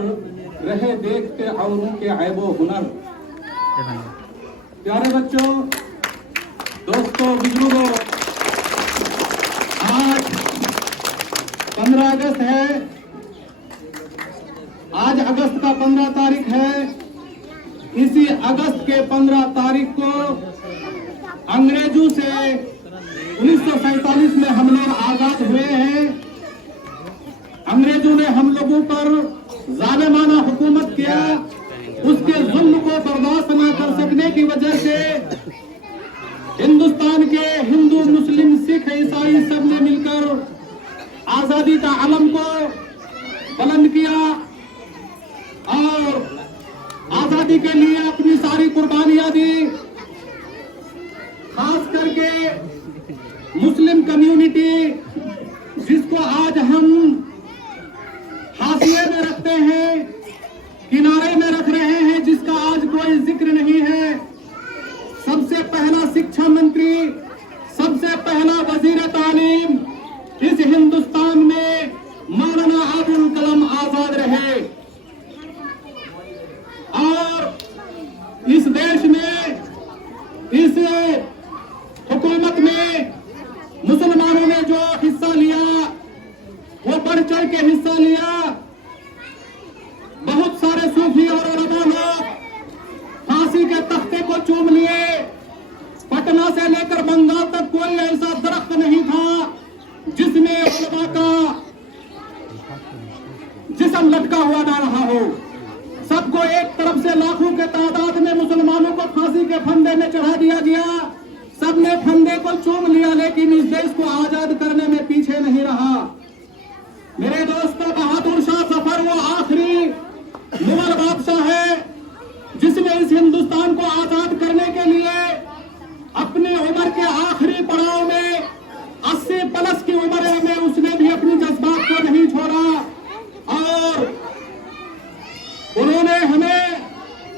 रहे देखते औरों के ऐबो हुनर। प्यारे बच्चों, दोस्तों, बुजुर्गों, आज 15 अगस्त है। आज अगस्त का 15 तारीख है। इसी अगस्त के 15 तारीख को अंग्रेजों से 1947 में हम लोग आजाद हुए हैं। अंग्रेजों ने हम लोगों पर जालिमाना हुकूमत किया। उसके जुल्म को बर्दाश्त न कर सकने की वजह से हिंदुस्तान के हिंदू, मुस्लिम, सिख, ईसाई सब ने मिलकर आजादी का अलम को बुलंद किया और आजादी के लिए अपनी सारी कुर्बानियां दी। खास करके मुस्लिम कम्युनिटी, जिसको आज हम हाशिए में रखते हैं, किनारे में रख रहे हैं, जिसका आज कोई जिक्र नहीं है। सबसे पहला शिक्षा मंत्री, सबसे पहला वजीर तालीम इस हिंदुस्तान में मौलाना अबुल कलाम आजाद रहे। और इस देश में, इस हुकूमत में मुसलमानों ने जो हिस्सा लिया वो बढ़ चढ़ के हिस्सा लिया। बहुत सारे सूफी और उलमा लोग फांसी के तख्ते को चूम लिए। पटना से लेकर बंगाल तक कोई ऐसा दरख्त नहीं था जिसमें उलमा का जिस्म लटका हुआ ना रहा हो। सबको एक तरफ से लाखों के तादाद में मुसलमानों को फांसी के फंदे में चढ़ा दिया गया। सबने फंदे को चूम लिया, लेकिन इस देश को आजाद करने में पीछे नहीं रहा। मेरे दोस्तों, बहादुर शाह जफर वो आखिरी मुगल बादशाह है जिसने इस हिंदुस्तान को आजाद करने के लिए अपनी उम्र के आखिरी पड़ाव में 80 प्लस की उम्र में उसने भी अपनी जज्बात को नहीं छोड़ा। और उन्होंने हमें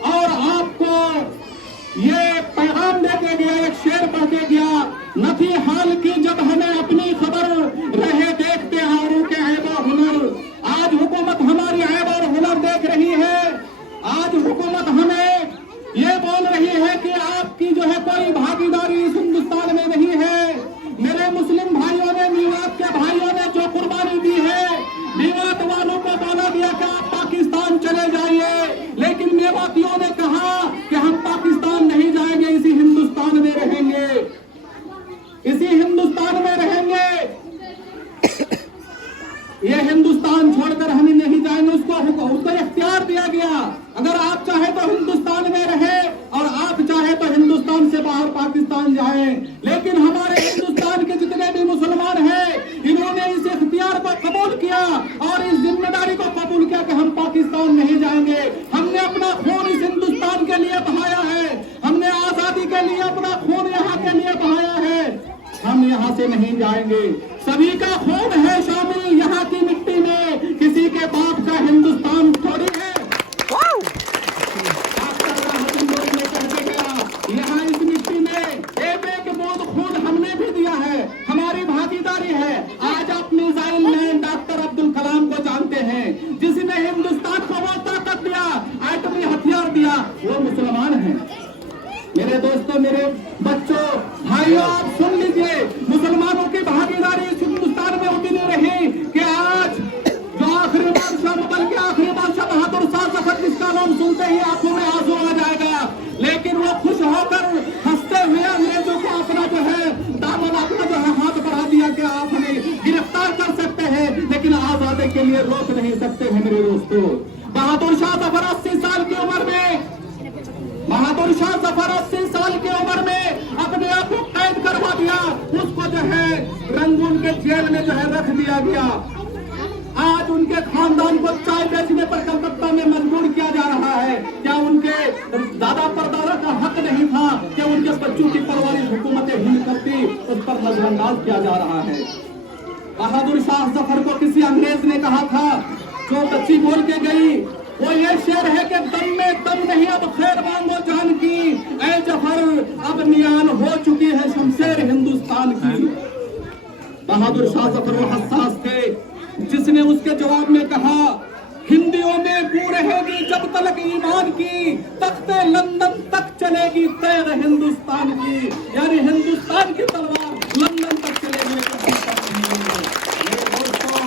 और आपको ये पैगाम देके गया, एक शेर पढ़ के गया, न थी हाल की जब हमें अपनी खबर, रहे देखते औरों के ऐब और हुनर। आज हुकूमत हमारी ऐब और हुनर देख रही है। आज हुकूमत हमें ये बोल रही है कि आपकी जो है कोई भागीदारी इस हिंदुस्तान में नहीं है। मेरे मुस्लिम भाइयों ने, मेवात के भाइयों ने जो कुर्बानी दी है, मेवात वालों को बोला गया कि आप पाकिस्तान चले जाइए, लेकिन मेवातियों ने कहा कि हम पाकिस्तान नहीं जाएंगे, इसी हिंदुस्तान में रहेंगे, इसी हिंदुस्तान में रहेंगे। ये हिंदुस्तान छोड़कर हम नहीं जाएंगे। उसको इख्तियार दिया गया, अगर आप चाहे तो हिंदुस्तान में रहे और आप चाहे तो हिंदुस्तान से बाहर पाकिस्तान जाए। लेकिन हमारे हिंदुस्तान के जितने भी मुसलमान हैं, इन्होंने इस इख्तियार को कबूल किया और इस जिम्मेदारी को कबूल किया कि हम पाकिस्तान नहीं जाएंगे। हमने अपना खून इस हिंदुस्तान के लिए बहाया है, हमने आजादी के लिए अपना खून यहाँ के लिए बहाया है। हम यहाँ से नहीं जाएंगे। सभी का खून है शामिल यहाँ की मिट्टी में, किसी के बाप का हिंदुस्तान थोड़ी है। यहाँ इस मिट्टी में एक बूंद खून हमने भी दिया है, हमारी भागीदारी है। आज आप missile man doctor Abdul Kalam को जानते हैं, जिसने हिंदुस्तान को वो ताकत दिया, एटमी हथियार दिया, वो मुसलमान हैं। मेरे दोस्तों, मेरे बच्चों, भाइयों, आप सुन लीजिए, मुसलमानों की भागीदारी इस हिंदुस्तान में उतनी रही कि आज जो आखिरी बादशाह, मुगल के आखिरी बादशाह बहादुर शाह जफर, जिसका नाम सुनते ही आंखों में आंसू आ जाएगा, लेकिन वो खुश होकर हंसते हुए अंग्रेजों को अपना जो है दामन, अपना जो है हाथ बढ़ा दिया कि आप हमें गिरफ्तार कर सकते हैं, लेकिन आजादी के लिए रोक नहीं सकते हैं। मेरे दोस्तों, बहादुर शाह जफर 80 साल की उम्र में, बहादुर शाह जफर 80 साल की उम्र में अपने आप को कैद करवा दिया। उसको जो है रंगून के जेल में जो है रख दिया गया। आज उनके खानदान को चाय बेचने पर कलकत्ता में मजबूर किया जा रहा है। क्या उनके दादा परदादा का हक नहीं था कि उनके बच्चों की परवरिश हुकूमत हिंद करती? उस पर नजरअंदाज किया जा रहा है। बहादुर शाह जफर को किसी अंग्रेज ने कहा था, जो बच्ची बोल के गई, वो ये शेर है कि दम में दम नहीं, अब खैर मांगो जान की, ऐ जफर अब मियान हो चुकी है शमशेर हिंदुस्तान की। बहादुर शाह जफर वो हसास थे जिसने उसके जवाब में कहा, हिंदी में बू रहेगी जब तलक ईमान की, तख्ते लंदन तक चलेगी तैर हिंदुस्तान की। यानी हिंदुस्तान की तलवार लंदन तक चलेगी लेकिन मेरे दोस्तों,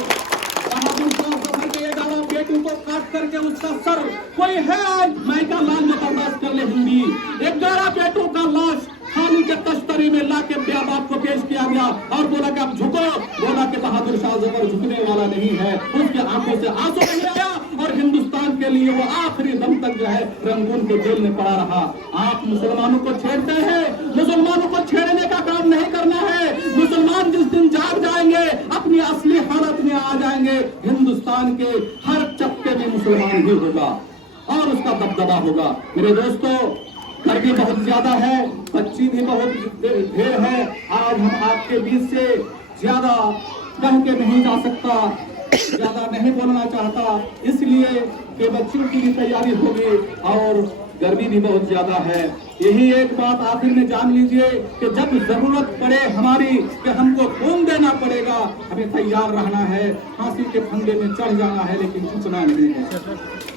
बहादुर शाह जफर के 11 बेटों को काट करके उसका सर कोई है आज मायका लाल में बर्दाश्त कर ले हिंदी। 11 बेटों का लाश थाने के तश्तरी में लाके ब्याह बाप को पेश किया गया और बोला कि आप झुको। बोला कि बहादुर शाह जफर झुकने वाला नहीं है। उसके आंखों से आंसू नहीं आया और हिंदुस्तान के लिए वो आखिरी दम तक जो है रंगून के जेल में पड़ा रहा। आप मुसलमानों को छेड़ते हैं, मुसलमानों को छेड़ने का काम नहीं करना है। मुसलमान जिस दिन जाग जाएंगे, अपनी असली हालत में आ जाएंगे, हिंदुस्तान के हर चक्के में मुसलमान ही होगा और उसका दबदबा होगा। मेरे दोस्तों, गर्मी बहुत ज्यादा है, बच्ची भी बहुत ढेर है। आज हम आपके बीच से ज्यादा कह के नहीं जा सकता, ज्यादा नहीं बोलना चाहता, इसलिए कि बच्चियों की भी तैयारी होगी और गर्मी भी बहुत ज्यादा है। यही एक बात आखिर में जान लीजिए कि जब जरूरत पड़े हमारी कि हमको खून देना पड़ेगा, हमें तैयार रहना है। फांसी के फंदे में चढ़ जाना है लेकिन झुकना नहीं है।